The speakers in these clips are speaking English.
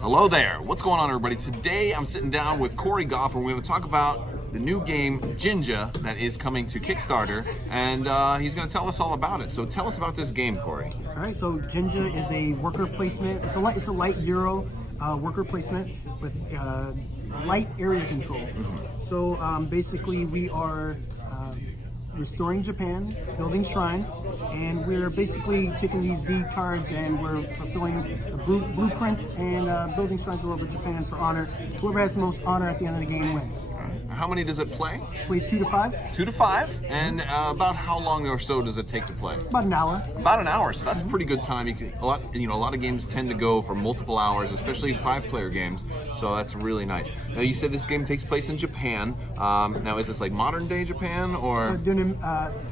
Hello there. What's going on, everybody? Today I'm sitting down with Corey Goff and we're going to talk about the new game Jinja that is coming to Kickstarter, and he's going to tell us all about it. So tell us about this game, Corey. All right. So Jinja is a worker placement. It's a light Euro worker placement with light area control. So basically, we are restoring Japan, building shrines, and we're basically taking these deed cards and we're fulfilling a blueprint and building shrines all over Japan for honor. Whoever has the most honor at the end of the game wins. How many does it play? Plays 2 to 5. 2 to 5. And about how long or so does it take to play? About an hour. About an hour. So that's a pretty good time. A lot of games tend to go for multiple hours, especially 5-player games. So that's really nice. Now you said this game takes place in Japan. Now is this like modern day Japan or? During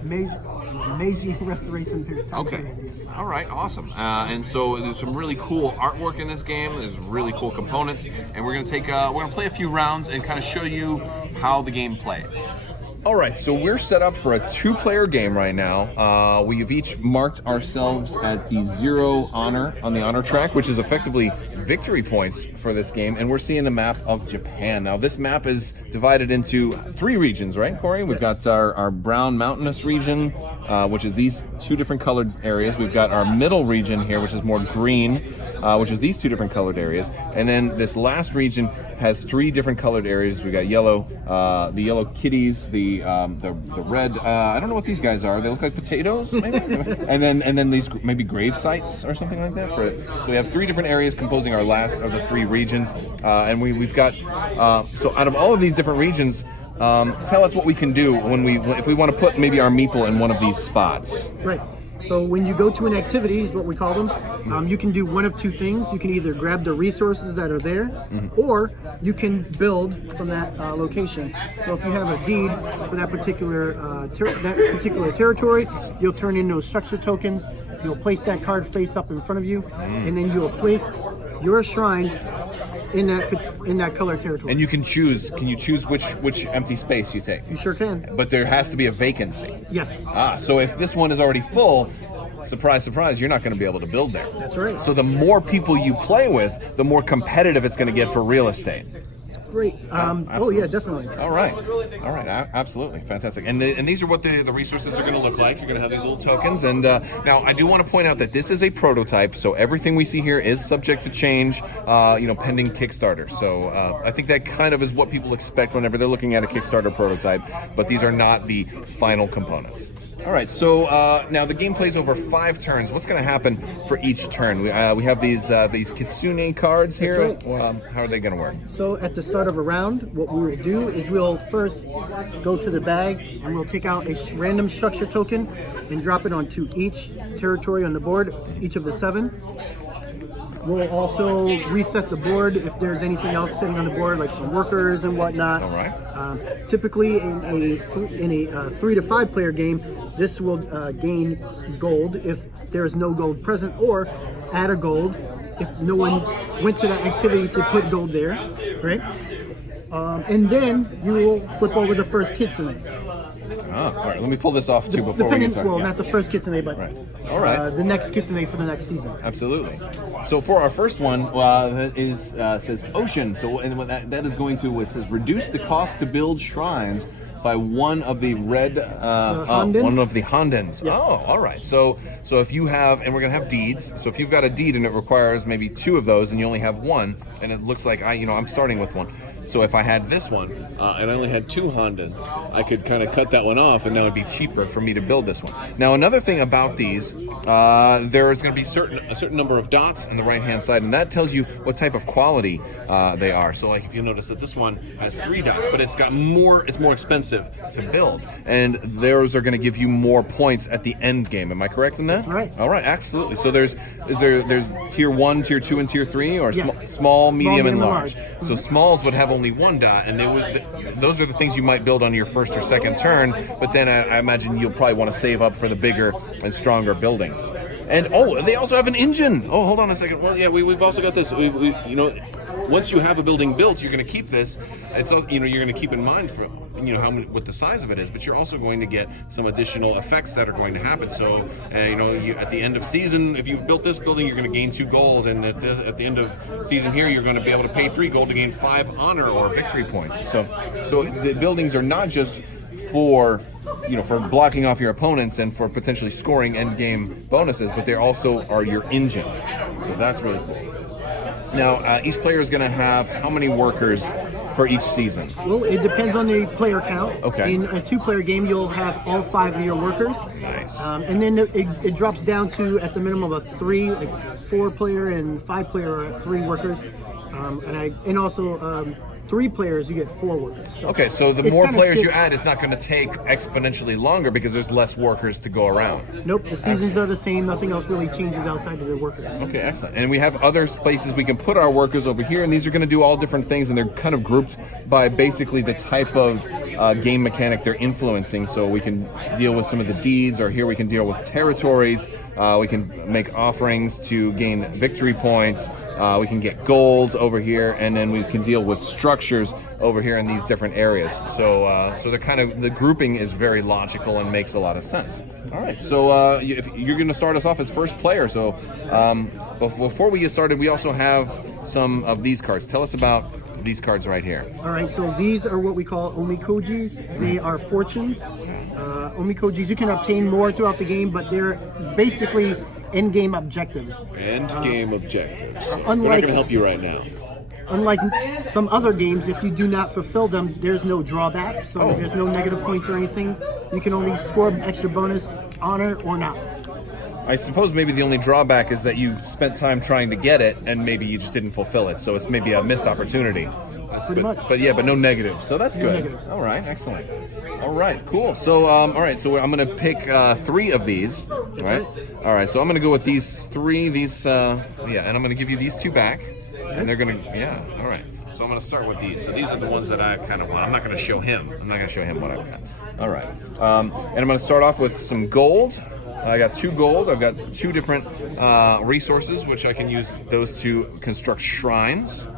Meiji Restoration period. Okay. All right. Awesome. And so there's some really cool artwork in this game. There's really cool components, and we're gonna play a few rounds and kind of show you how the game plays. All right, so we're set up for a 2-player game right now. We've each marked ourselves at the 0 honor on the honor track, which is effectively victory points for this game, and we're seeing the map of Japan. Now, this map is divided into 3 regions, right, Corey? We've got our brown mountainous region, which is these 2 different colored areas. We've got our middle region here, which is more green, which is these 2 different colored areas, and then this last region has 3 different colored areas. We got yellow, the yellow kitties, the red. I don't know what these guys are. They look like potatoes, maybe. and then these maybe grave sites or something like that. So we have 3 different areas composing our last of the 3 regions, and we've got. So out of all of these different regions, tell us what we can do if we want to put maybe our meeple in one of these spots. Right. So when you go to an activity, is what we call them, you can do one of 2 things. You can either grab the resources that are there, or you can build from that location. So if you have a deed for that particular territory, you'll turn in those structure tokens. You'll place that card face up in front of you, and then you'll place your shrine in that color territory. And you can choose. Can you choose which empty space you take? You sure can. But there has to be a vacancy. Yes. So if this one is already full, surprise, surprise, you're not going to be able to build there. That's right. So the more people you play with, the more competitive it's going to get for real estate. Great. Oh yeah, definitely. All right, absolutely, fantastic. And these are what the resources are going to look like. You're going to have these little tokens. And now I do want to point out that this is a prototype, so everything we see here is subject to change, pending Kickstarter. So I think that kind of is what people expect whenever they're looking at a Kickstarter prototype. But these are not the final components. All right, so now the game plays over 5 turns. What's going to happen for each turn? We have these Kitsune cards here. Right. How are they going to work? So at the start of a round, what we will do is we'll first go to the bag and we'll take out a random structure token and drop it onto each territory on the board, each of the 7. We'll also reset the board if there's anything else sitting on the board, like some workers and whatnot. All right. Typically, in a 3 to 5 player game, this will gain gold if there is no gold present, or add a gold if no one went to that activity to put gold there, right? And then you will flip over the first kitsune. All right, let me pull this off too before we get started. Well, not the first kitsune, but All right. The next kitsune for the next season. Absolutely. So for our first one, says ocean. So and what that is going to says reduce the cost to build shrines by one of the red one of the Hondens. Yes. Oh, all right. So if you have, and we're gonna have deeds. So if you've got a deed and it requires maybe 2 of those, and you only have 1, and it looks like I'm starting with 1. So if I had this one and I only had 2 Hondens, I could kind of cut that one off, and now it'd be cheaper for me to build this one. Now another thing about these, there is going to be a certain number of dots on the right-hand side, and that tells you what type of quality they are. So like if you notice that this one has 3 dots, but it's more expensive to build, and those are going to give you more points at the end game. Am I correct in that? That's right. All right, absolutely. So there's tier 1, tier 2, and tier 3, or Yes. small, medium, and large. large. So smalls would have only 1 dot, and those are the things you might build on your first or second turn, but then I imagine you'll probably want to save up for the bigger and stronger buildings. And they also have an engine. Oh, hold on a second. Well, yeah, we've also got this. once you have a building built, you're going to keep this. It's you're going to keep in mind for how what the size of it is, but you're also going to get some additional effects that are going to happen. So at the end of season, if you've built this building, you're going to gain 2 gold, and at the end of season here, you're going to be able to pay 3 gold to gain 5 honor or victory points. So the buildings are not just for for blocking off your opponents and for potentially scoring end game bonuses, but they also are your engine. So that's really cool. Now, each player is going to have how many workers for each season? Well, it depends on the player count. Okay. In a 2-player game, you'll have all 5 of your workers. Nice. And then it drops down to, at the minimum, of a 3, like 4-player and 5-player are 3 workers. And also 3 players, you get 4 workers. So okay, so the more players you add, it's not going to take exponentially longer because there's less workers to go around. Nope, the seasons are the same. Nothing else really changes outside of the workers. Okay, excellent. And we have other places we can put our workers over here, and these are going to do all different things, and they're kind of grouped by basically the type of game mechanic they're influencing. So we can deal with some of the deeds, or here we can deal with territories. We can make offerings to gain victory points. We can get gold over here, and then we can deal with structures over here in these different areas. So the grouping is very logical and makes a lot of sense. All right, so if you're going to start us off as first player. So before we get started, we also have some of these cards. Tell us about these cards right here. All right, so these are what we call omikojis. They are fortunes. Omikojis, you can obtain more throughout the game, but they're basically end-game objectives. End-game objectives. They're not Unlike going to help you right now. Unlike some other games, if you do not fulfill them, there's no drawback. So there's no negative points or anything. You can only score extra bonus, honor, or not. I suppose maybe the only drawback is that you spent time trying to get it, and maybe you just didn't fulfill it. So it's maybe a missed opportunity. Pretty much. But no negatives. So that's good. Negatives. All right, excellent. All right, cool. So all right, so I'm going to pick 3 of these. All right. All right, so I'm going to go with these 3. And I'm going to give you these 2 back. And they're going to, all right. So I'm going to start with these. So these are the ones that I kind of want. I'm not going to show him. What I've got. All right. And I'm going to start off with some gold. I got 2 gold. I've got 2 different resources, which I can use those to construct shrines.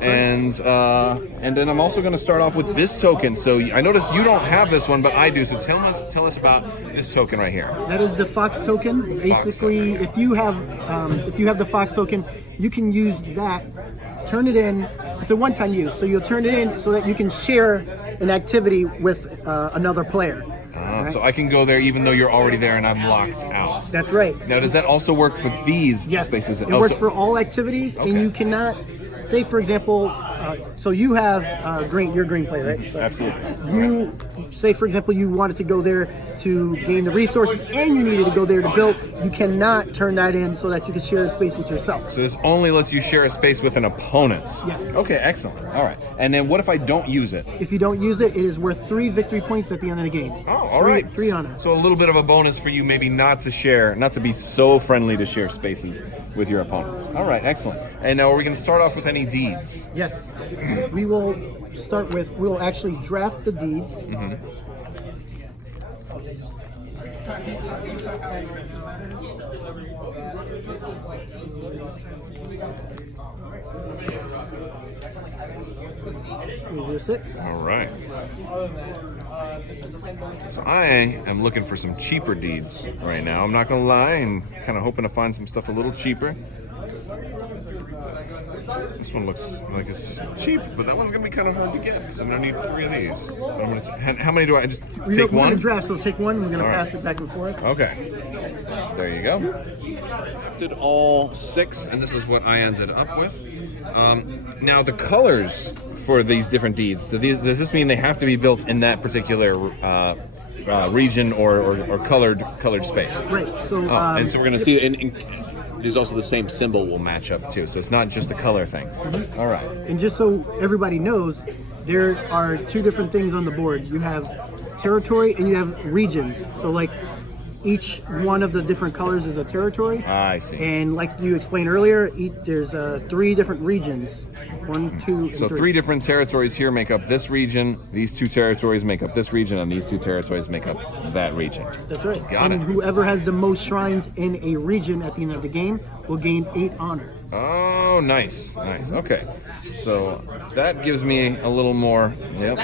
And then I'm also going to start off with this token. So I notice you don't have this one, but I do. So tell us about this token right here. That is the Fox token. Basically, if you have the Fox token, you can use that, turn it in. It's a one-time use, so you'll turn it in so that you can share an activity with another player. Right? So I can go there even though you're already there and I'm locked out. That's right. Now, does that also work for these yes, spaces? It works for all activities, and you cannot. Say, for example, so you have you're a green player, right? So absolutely. You say, for example, you wanted to go there to gain the resources, and you needed to go there to build. You cannot turn that in so that you can share a space with yourself. So this only lets you share a space with an opponent. Yes. Okay, excellent. All right. And then what if I don't use it? If you don't use it, it is worth 3 victory points at the end of the game. Oh, all right. 3 honor. So a little bit of a bonus for you, maybe not to be so friendly to share spaces with your opponents. All right, excellent. And now are we going to start off with any deeds? Yes. We will we'll actually draft the deeds. Mm-hmm. Here's your 6. All right. So I am looking for some cheaper deeds right now. I'm not going to lie, and kind of hoping to find some stuff a little cheaper. This one looks like it's cheap, but that one's going to be kind of hard to get because I'm going to need 3 of these. But I'm going to how many do I just take one? We're going to draft, so take one. We're going to pass it back and forth. Okay. There you go. Drafted all 6, and this is what I ended up with. Now the colors for these different deeds. So does this mean they have to be built in that particular region or colored space? Right. So and so we're going to see. There's also the same symbol will match up too, so it's not just a color thing. Mm-hmm. All right. And just so everybody knows, there are 2 different things on the board. You have territory and you have regions. So like each one of the different colors is a territory. I see. And like you explained earlier, there's 3 different regions. 1, 2, and so 3. 3 different territories here make up this region. These 2 territories make up this region, and these 2 territories make up that region. That's right. Got and it. whoever has the most shrines in a region at the end of the game will gain 8 honor. Oh, nice, nice. Okay, so that gives me a little more. Yep.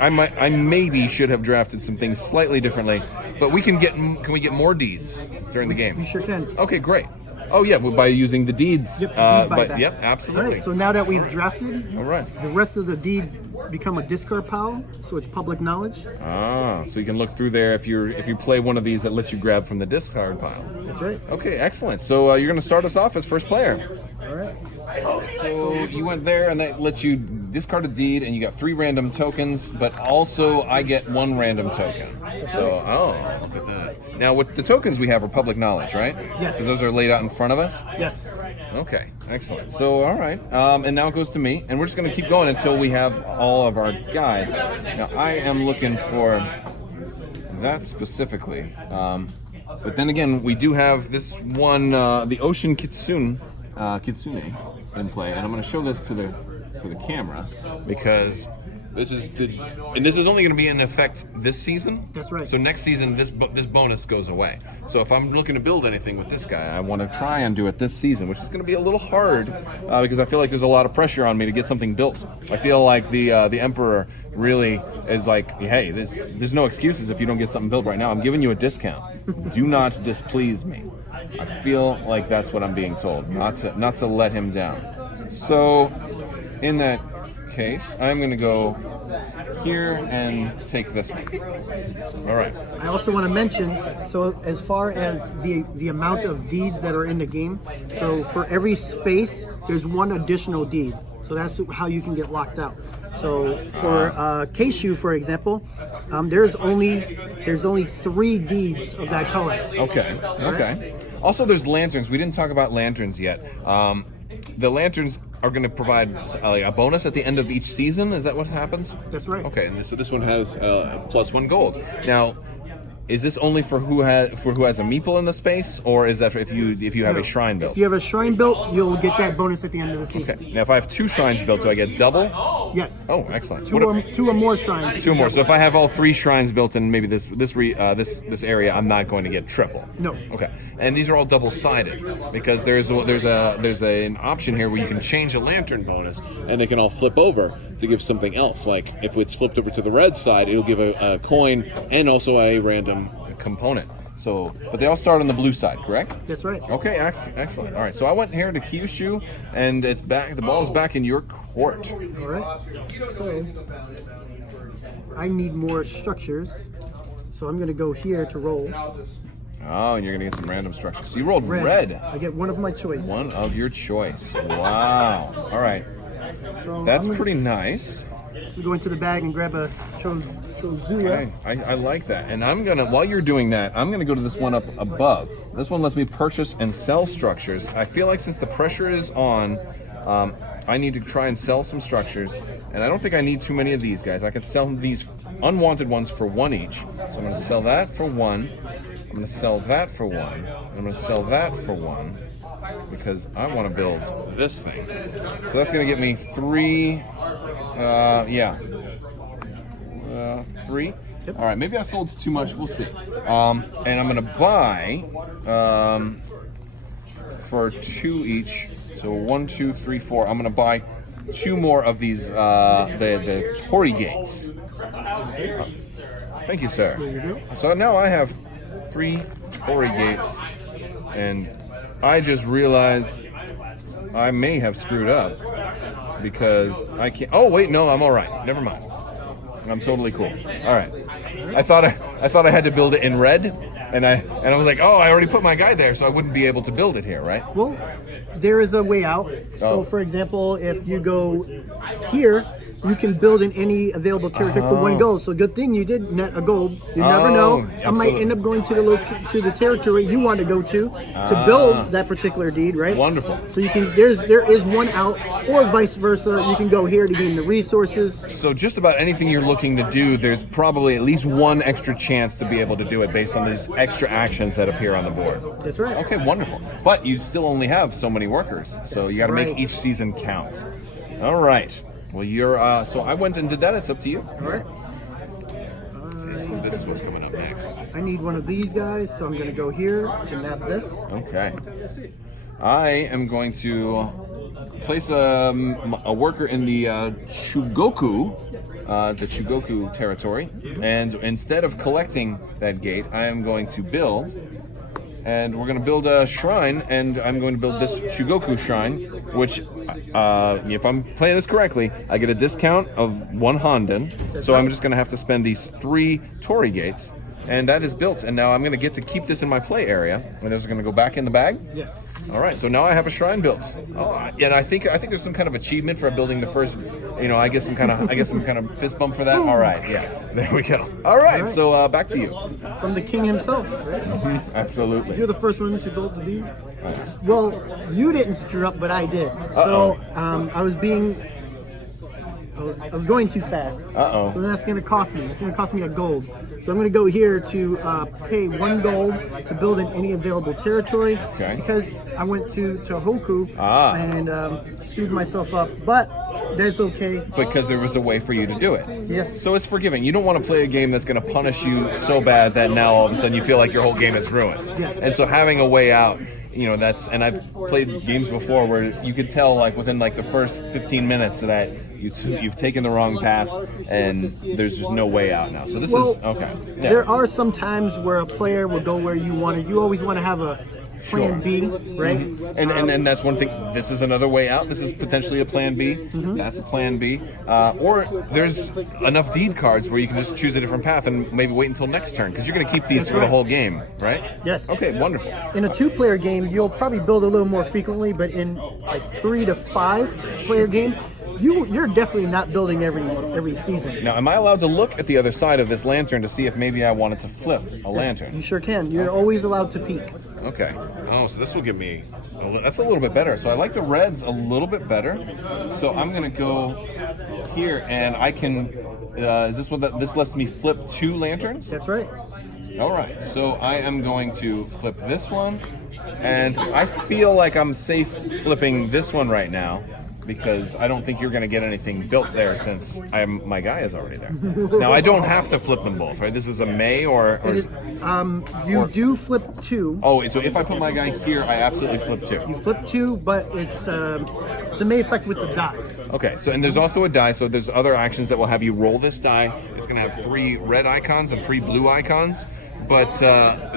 I maybe should have drafted some things slightly differently, but we can get. Can we get more deeds during the game? You sure can. Okay, great. Oh yeah, well, by using the deeds. Yep, deed but buyback. yep, absolutely. All right, so now that we've drafted, All right. the rest of the deed become a discard pile, so it's public knowledge. Ah, so you can look through there if you play one of these that lets you grab from the discard pile. That's right. Okay, excellent. So you're going to start us off as first player. All right. So you went there, and that lets you discard a deed, and you got 3 random tokens, but also I get 1 random token. So, look at that. Now, with the tokens we have are public knowledge, right? Yes. Because those are laid out in front of us? Yes. Okay, excellent. So, all right, and now it goes to me, and we're just going to keep going until we have all of our guys. Now, I am looking for that specifically, but then again, we do have this one, the Ocean Kitsune in play, and I'm going to show this to the camera because this is only going to be in effect this season. That's right. So next season, this bonus goes away. So if I'm looking to build anything with this guy, I want to try and do it this season, which is going to be a little hard because I feel like there's a lot of pressure on me to get something built. I feel like the Emperor really is like, hey, there's no excuses if you don't get something built right now. I'm giving you a discount. Do not displease me. I feel like that's what I'm being told, not to let him down. So in that case, I'm going to go here and take this one. All right. I also want to mention, so as far as the amount of deeds that are in the game, so for every space, there's 1 additional deed. So that's how you can get locked out. So for Keishu, for example, there's only 3 deeds of that color. Okay. Okay. Also, there's lanterns. We didn't talk about lanterns yet. The lanterns are going to provide a bonus at the end of each season. Is that what happens? That's right. Okay, and so this one has plus 1 gold. Now, is this only for who has a meeple in the space, or is that if you have a shrine built? If you have a shrine built, you'll get that bonus at the end of the season. Okay. Now, if I have 2 shrines built, do I get double? Yes. Oh, excellent. 2 or more shrines. 2 more. So if I have all 3 shrines built in maybe this area, I'm not going to get triple. No. Okay. And these are all double-sided because there's an option here where you can change a lantern bonus, And they can all flip over to give something else. Like if it's flipped over to the red side, it'll give a coin and also a random component. So, but they all start on the blue side, correct? That's right. Okay, excellent. All right, so I went here to Kyushu, and it's back. The ball's back in your court. All right. So I need more structures, so I'm going to go here to roll. Oh, and you're gonna get some random structures. So you rolled red. I get one of my choice. One of your choice. Wow. All right. So That's pretty nice. We go into the bag and grab a Chozuya. Okay. I like that. And I'm gonna, while you're doing that, I'm gonna go to this one up above. This one lets me purchase and sell structures. I feel like since the pressure is on, I need to try and sell some structures. And I don't think I need too many of these guys. I can sell these unwanted ones for 1 each. So I'm gonna sell that for 1. I'm going to sell that for 1. I'm going to sell that for 1 because I want to build this thing. So that's going to get me 3. 3. Yep. All right, maybe I sold too much. We'll see. And I'm going to buy for 2 each. So 1, 2, 3, 4. I'm going to buy 2 more of these the Torii gates. Thank you, sir. There you go. So now I have 3 Torii gates, and I just realized I may have screwed up because I can't. Oh wait, no, I'm all right. Never mind. I'm totally cool. All right. I thought I had to build it in red, and I was like, oh, I already put my guy there, so I wouldn't be able to build it here, right? Well, there is a way out. So, Oh. for example, if you go here, you can build in any available territory for 1 gold. So, good thing you did net a gold. You never know. I might absolutely. end up going to the territory you want to go to build that particular deed, right? Wonderful. So you can there is one out, or vice versa. You can go here to gain the resources. So just about anything you're looking to do, there's probably at least 1 extra chance to be able to do it based on these extra actions that appear on the board. That's right. Okay, wonderful. But you still only have so many workers, so you got to make right. each season count. All right. Well, you're. So I went and did that. It's up to you. All right. This is what's coming up next. I need one of these guys, so I'm going to go here to nab this. Okay. I am going to place a worker in the Chugoku territory, and instead of collecting that gate, I am going to build, and we're going to build a shrine, and I'm going to build this Chugoku shrine, which, if I'm playing this correctly, I get a discount of 1 Honden, so I'm just going to have to spend these 3 Torii gates, and that is built, and now I'm going to get to keep this in my play area, and this is going to go back in the bag? Yes. All right, so now I have a shrine built. Oh, and I think there's some kind of achievement for building the first. I get some kind of fist bump for that. All right, yeah, there we go. All right, so back to you. From the king himself, right? Absolutely. You're the first one to build the deed. Well, you didn't screw up, but I did. So I was going too fast. Uh-oh. So that's going to cost me. It's going to cost me a gold. So I'm going to go here to pay 1 gold to build in any available territory. Okay. Because I went to Tohoku and screwed myself up. But that's okay. Because there was a way for you to do it. Yes. So it's forgiving. You don't want to play a game that's going to punish you so bad that now all of a sudden you feel like your whole game is ruined. Yes. And so having a way out, and I've played games before where you could tell like within like the first 15 minutes that you've taken the wrong path and there's just no way out now. So this is okay. Yeah. There are some times where a player will go where you want to. You always want to have a plan B, right? And that's one thing. This is another way out. This is potentially a plan B. That's a plan B. Or there's enough deed cards where you can just choose a different path and maybe wait until next turn because you're going to keep these for the whole game, right? Yes. Okay, wonderful. In a 2-player game, you'll probably build a little more frequently, but in like 3 to 5-player game, you're definitely not building every season. Now, am I allowed to look at the other side of this lantern to see if maybe I wanted to flip a lantern? You sure can. You're always allowed to peek. Okay. Oh, so this will give me... That's a little bit better. So I like the reds a little bit better. So I'm going to go here, and I can... is this what this lets me flip 2 lanterns? That's right. All right. So I am going to flip this one, and I feel like I'm safe flipping this one right now, because I don't think you're going to get anything built there since my guy is already there. Now, I don't have to flip them both, right? This is a May you do flip 2. Oh, so if I put my guy here, I absolutely flip 2. You flip 2, but it's a May effect with the die. Okay, so and there's also a die, so there's other actions that will have you roll this die. It's going to have 3 red icons and 3 blue icons. But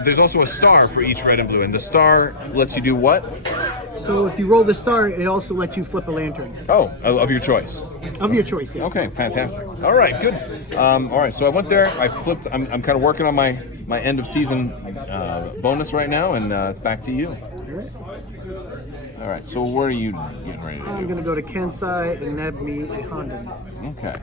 there's also a star for each red and blue, and the star lets you do what? So if you roll the star, it also lets you flip a lantern. Oh, of your choice. Of your choice, yes. Okay, fantastic. All right, good. All right, so I went there. I flipped. I'm kind of working on my end of season bonus right now, and it's back to you. All right, so what are you getting ready to do? I'm going to go to Kansai and nab me a Honda. Okay.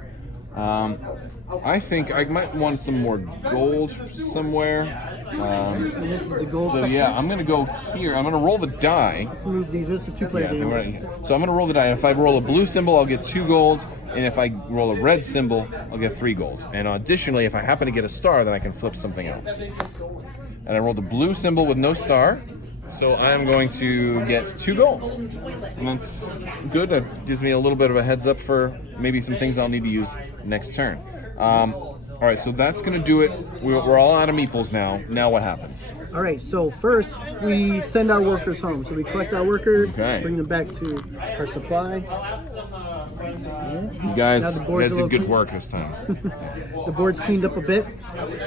I think I might want some more gold somewhere. And this is the gold section. Yeah, I'm going to go here. I'm going to roll the die. Let's move these. This is a 2-player game. So I'm going to roll the die. If I roll a blue symbol, I'll get 2 gold. And if I roll a red symbol, I'll get 3 gold. And additionally, if I happen to get a star, then I can flip something else. And I rolled a blue symbol with no star. So I'm going to get 2 gold. And that's good. That gives me a little bit of a heads up for maybe some things I'll need to use next turn. All right, so that's going to do it. We're all out of meeples now. Now what happens? All right, so first we send our workers home. So we collect our workers, bring them back to our supply. You guys did good work this time. The board's cleaned up a bit.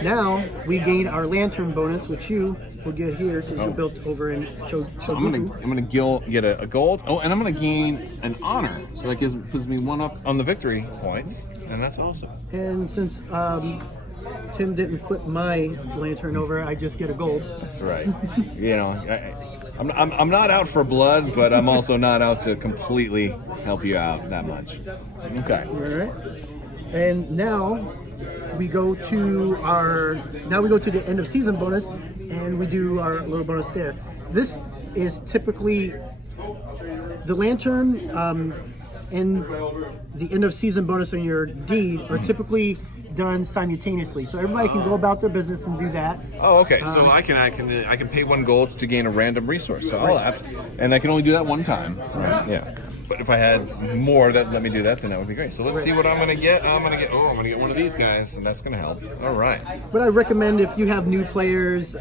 Now we gain our lantern bonus, which you will get here because you built over in Chogoku. So I'm gonna get a gold. Oh, and I'm gonna gain an honor. So that puts me 1 up on the victory points, and that's awesome. And since Tim didn't flip my lantern over, I just get a gold. That's right. I'm not out for blood, but I'm also not out to completely help you out that much. Okay. All right. And now we go to the end of season bonus, and we do our little bonus there. This is typically the lantern and the end of season bonus on your deed are typically done simultaneously, so everybody can go about their business and do that. Oh, okay. So I can pay 1 gold to gain a random resource. So and I can only do that 1 time. Right? Yeah. But if I had more that let me do that, then that would be great. So let's see what I'm gonna get. I'm gonna get one of these guys, and that's gonna help. All right. But I recommend if you have new players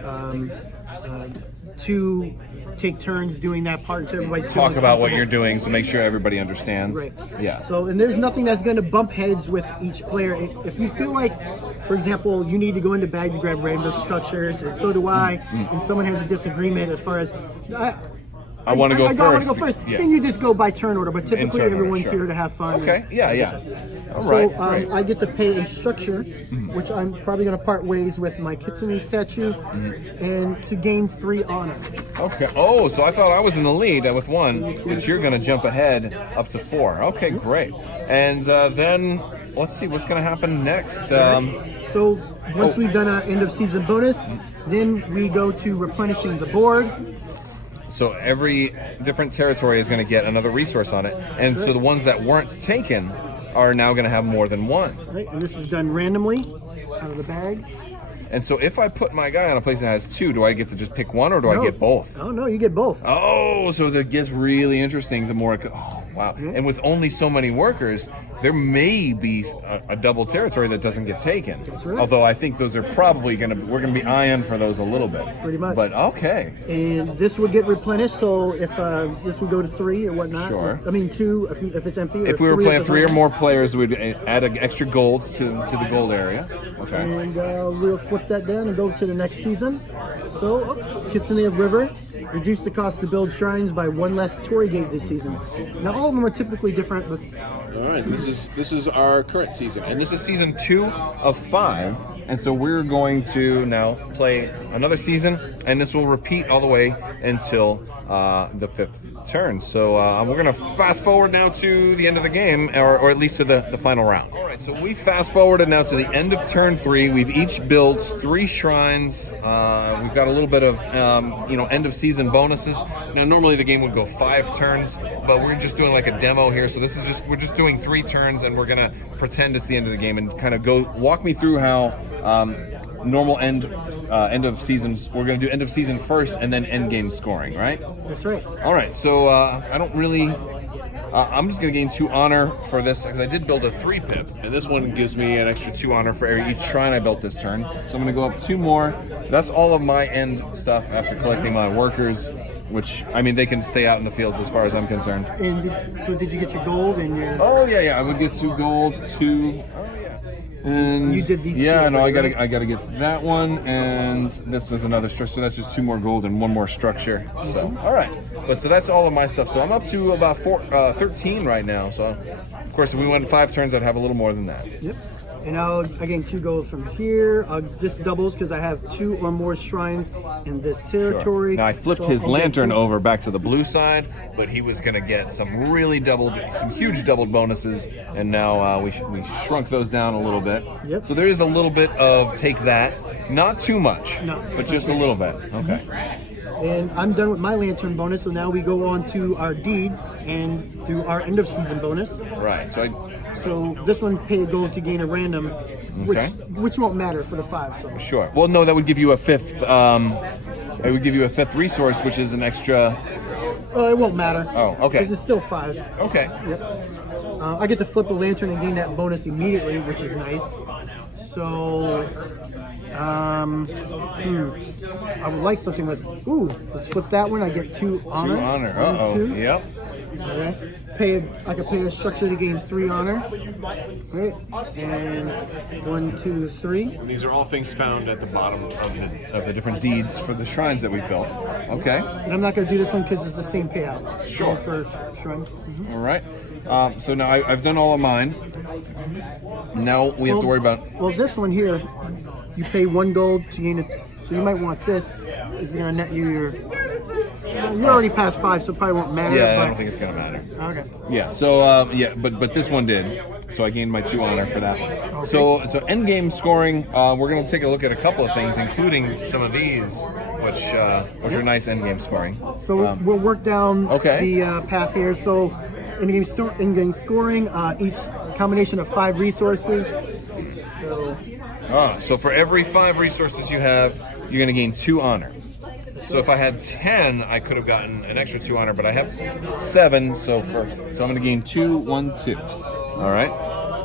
to take turns doing that part until everybody's Talk feeling about what comfortable. you're doing, so make sure everybody understands. Right. Yeah. So, and there's nothing that's going to bump heads with each player. If you feel like, for example, you need to go into bag to grab random structures, and so do I, and someone has a disagreement as far as I want to go I want first. to go first. Yeah. Then you just go by turn order. But typically, turn order, everyone's sure. here to have fun. Okay. Yeah. All So right. Great. I get to pay a structure, which I'm probably going to part ways with my Kitsune statue, and to gain 3 honor. Okay. Oh, so I thought I was in the lead with 1, but you're going to jump ahead up to 4. Okay, great. And then let's see what's going to happen next. So once we've done our end of season bonus, then we go to replenishing the board. So every different territory is going to get another resource on it, and so the ones that weren't taken are now going to have more than 1. Right, and this is done randomly out of the bag. And so if I put my guy on a place that has 2, do I get to just pick 1 or do I get both? Oh no, you get both. Oh, so that gets really interesting the more it go. Oh, wow. And with only so many workers, there may be a double territory that doesn't get taken. That's right. Although I think those are probably we're going to be eyeing for those a little bit. Pretty much. But okay. And this would get replenished, so if this would go to 3 or whatnot. Sure. I mean 2 if it's empty. If we were playing 3 or more players, we'd add extra golds to the gold area. Okay. And we'll flip that down and go to the next season. So, Kitsune of River. Reduce the cost to build shrines by 1 less Torii Gate this season. Now, all of them are typically different, but All right, so this is our current season, And this is season 2 of 5, and so we're going to now play another season, and this will repeat all the way until the 5th turn. So we're going to fast forward now to the end of the game, or at least to the final round. All right, so we fast forwarded now to the end of turn 3. We've each built 3 shrines. We've got a little bit of end of season bonuses. Now normally the game would go 5 turns, but we're just doing like a demo here. So we're just doing 3 turns, and we're gonna pretend it's the end of the game and kind of walk me through how normal end of seasons. We're gonna do end of season first, and then end game scoring, right? that's right. All right. So I don't really. I'm just gonna gain 2 honor for this because I did build a 3 pip, and this one gives me an extra 2 honor for each shrine I built this turn. So I'm gonna go up 2 more. That's all of my end stuff after collecting my workers. Which, I mean, they can stay out in the fields as far as I'm concerned. And did you get your gold and your? Oh yeah, I would get 2 gold, 2. And You did these yeah, two no, I already, gotta get that one, and this is another structure. So that's just 2 more gold and 1 more structure. So all right, but so that's all of my stuff. So I'm up to about 13 right now. So of course, if we went 5 turns, I'd have a little more than that. Yep. And I gain 2 golds from here. This doubles because I have 2 or more shrines in this territory. Now I flipped So his I'll get lantern 2. over back to the blue side, but he was gonna get some huge doubled bonuses, and now we shrunk those down a little bit. Yep. So there is a little bit of take that, not too much, No. but just a little bit. Okay. And I'm done with my lantern bonus, so now we go on to our deeds and do our end of season bonus. Right. So this one pay a gold to gain a random, which won't matter for the 5. So Sure. Well, no, that would give you a 5th. It would give you a 5th resource, which is an extra. it won't matter. Oh, okay. Because it's still 5. Okay. Yep. I get to flip a lantern and gain that bonus immediately, which is nice. So, I would like something with. Let's flip that one. I get 2 honor. 2 honor. 2. Yep. Okay. I could pay a structure to gain 3 honor. Right. And 1, 2, 3. These are all things found at the bottom of the different deeds for the shrines that we built. Okay. And I'm not going to do this one because it's the same payout. Sure. For shrine. All right. So now I've done all of mine. Now we have to worry about. Well, this one here, you pay 1 gold to gain it. So you might want this. Is it going to net you your. You already passed 5, so it probably won't matter. Yeah, but, I don't think it's gonna matter. Okay. Yeah. So but this one did. So I gained my 2 honor for that one. Okay. So end game scoring. We're gonna take a look at a couple of things, including some of these, which are nice end game scoring. So we'll work down Okay. the path here. So in game scoring, each combination of 5 resources. So for every 5 resources you have, you're gonna gain 2 honor. So if I had 10, I could have gotten an extra 2 honor, but I have 7, so I'm gonna gain 2, 1, 2. All right.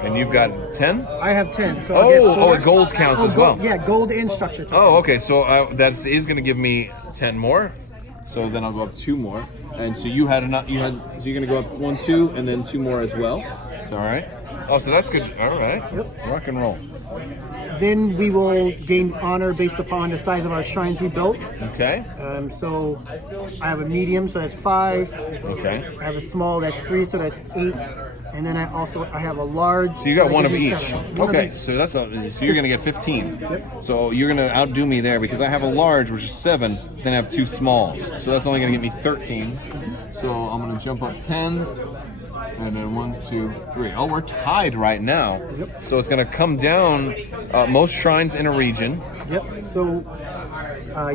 And you've got 10? I have 10. So I'll get 4. Gold counts as gold, well. Yeah, gold and structure. Oh, okay. So that is going to give me 10 more. So then I'll go up 2 more. And so you had enough. So you're gonna go up 1, 2, and then 2 more as well. It's all right. Oh, so that's good. All right. Yep. Rock and roll. Then we will gain honor based upon the size of our shrines we built. Okay. So I have a medium, so that's 5. Okay. I have a small, that's 3, so that's 8. And then I have a large. So you got that one of gives me each. 7. One of Okay, each. so so you're gonna get 15. Yep. So you're gonna outdo me there because I have a large, which is 7. Then I have 2 smalls, so that's only gonna get me 13. So I'm gonna jump up 10, and then 1, 2, 3. Oh, we're tied right now. Yep. So it's gonna come down most shrines in a region. Yep. So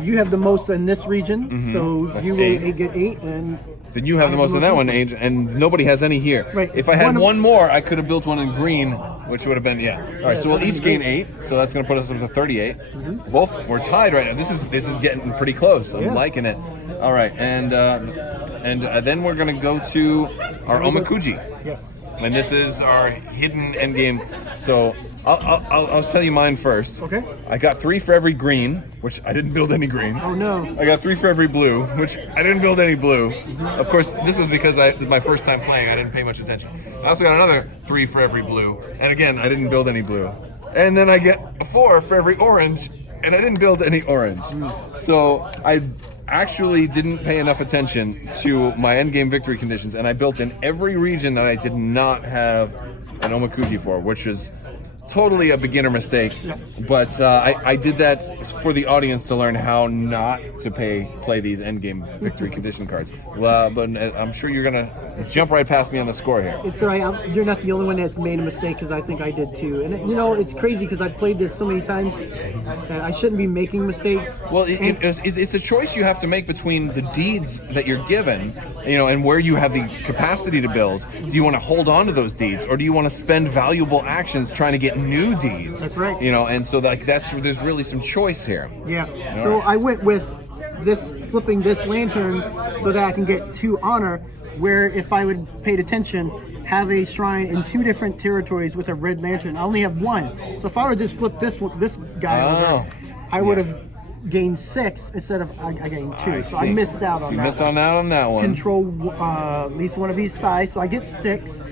you have the most in this region, so That's you will 8. get 8, and Then you have the most in that one, Age, and nobody has any here. Right. If I had One of- one more, I could have built one in green, which would have been All right. So we'll each gain 8. So that's going to put us up to 38. We're tied right now. This is getting pretty close. I'm Yeah. liking it. All right, and then we're going to go to our Omakuji, yes. and this is our hidden endgame. So I'll tell you mine first. Okay. I got 3 for every green, which I didn't build any green. Oh no. I got 3 for every blue, which I didn't build any blue. Of course, this was because this is my first time playing. I didn't pay much attention. I also got another 3 for every blue, and again, I didn't build any blue. And then I get a 4 for every orange, and I didn't build any orange. So I actually didn't pay enough attention to my endgame victory conditions, and I built in every region that I did not have an Omakuji for, which is totally a beginner mistake, but I did that for the audience to learn how not to play these endgame victory condition cards. But I'm sure you're gonna jump right past me on the score here. It's all right. You're not the only one that's made a mistake, because I think I did too. And it's crazy because I've played this so many times that I shouldn't be making mistakes. Well, it's a choice you have to make between the deeds that you're given, and where you have the capacity to build. Do you want to hold on to those deeds, or do you want to spend valuable actions trying to get new deeds? That's right. And so there's really some choice here. Yeah. So I went with flipping this lantern so that I can get 2 honor, where if I would paid attention, have a shrine in 2 different territories with a red lantern. I only have 1. So if I would just flip this guy over, I would have gained 6 instead of I gained 2. So I missed out on that. So you missed out on that one. Control at least one of each size, so I get 6.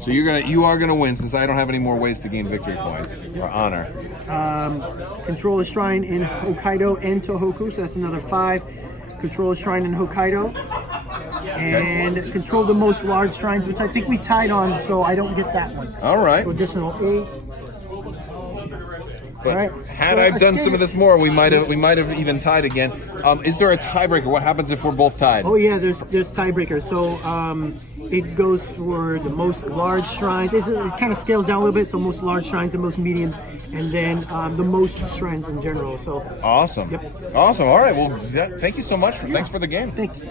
So you are gonna win, since I don't have any more ways to gain victory points or honor. Control a shrine in Hokkaido and Tohoku, so that's another 5. Control a shrine in Hokkaido. And control the most large shrines, which I think we tied on, so I don't get that one. All right. So additional 8. But All right. had So I done I some of this more, we might have even tied again. Is there a tiebreaker? What happens if we're both tied? Oh yeah, there's tiebreakers. So it goes for the most large shrines. It kind of scales down a little bit. So most large shrines, the most medium, and then the most shrines in general. So Awesome. Yep. Awesome. All right. Well, thank you so much. Thanks for the game. thanks.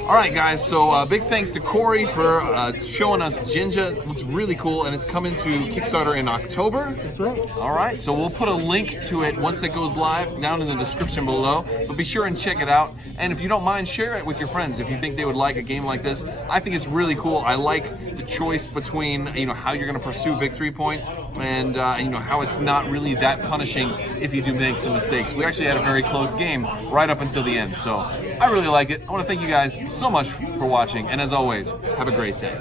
All right, guys. So big thanks to Corey for showing us Jinja. It looks really cool, and it's coming to Kickstarter in October. That's right. All right, so we'll put a link to it once it goes live down in the description below. But be sure and check it out. And if you don't mind, share it with your friends if you think they would like a game like this. I think it's really cool. I like the choice between how you're going to pursue victory points and how it's not really that punishing if you do make some mistakes. We actually had a very close game right up until the end, so I really like it. I want to thank you guys so much for watching, and as always, have a great day.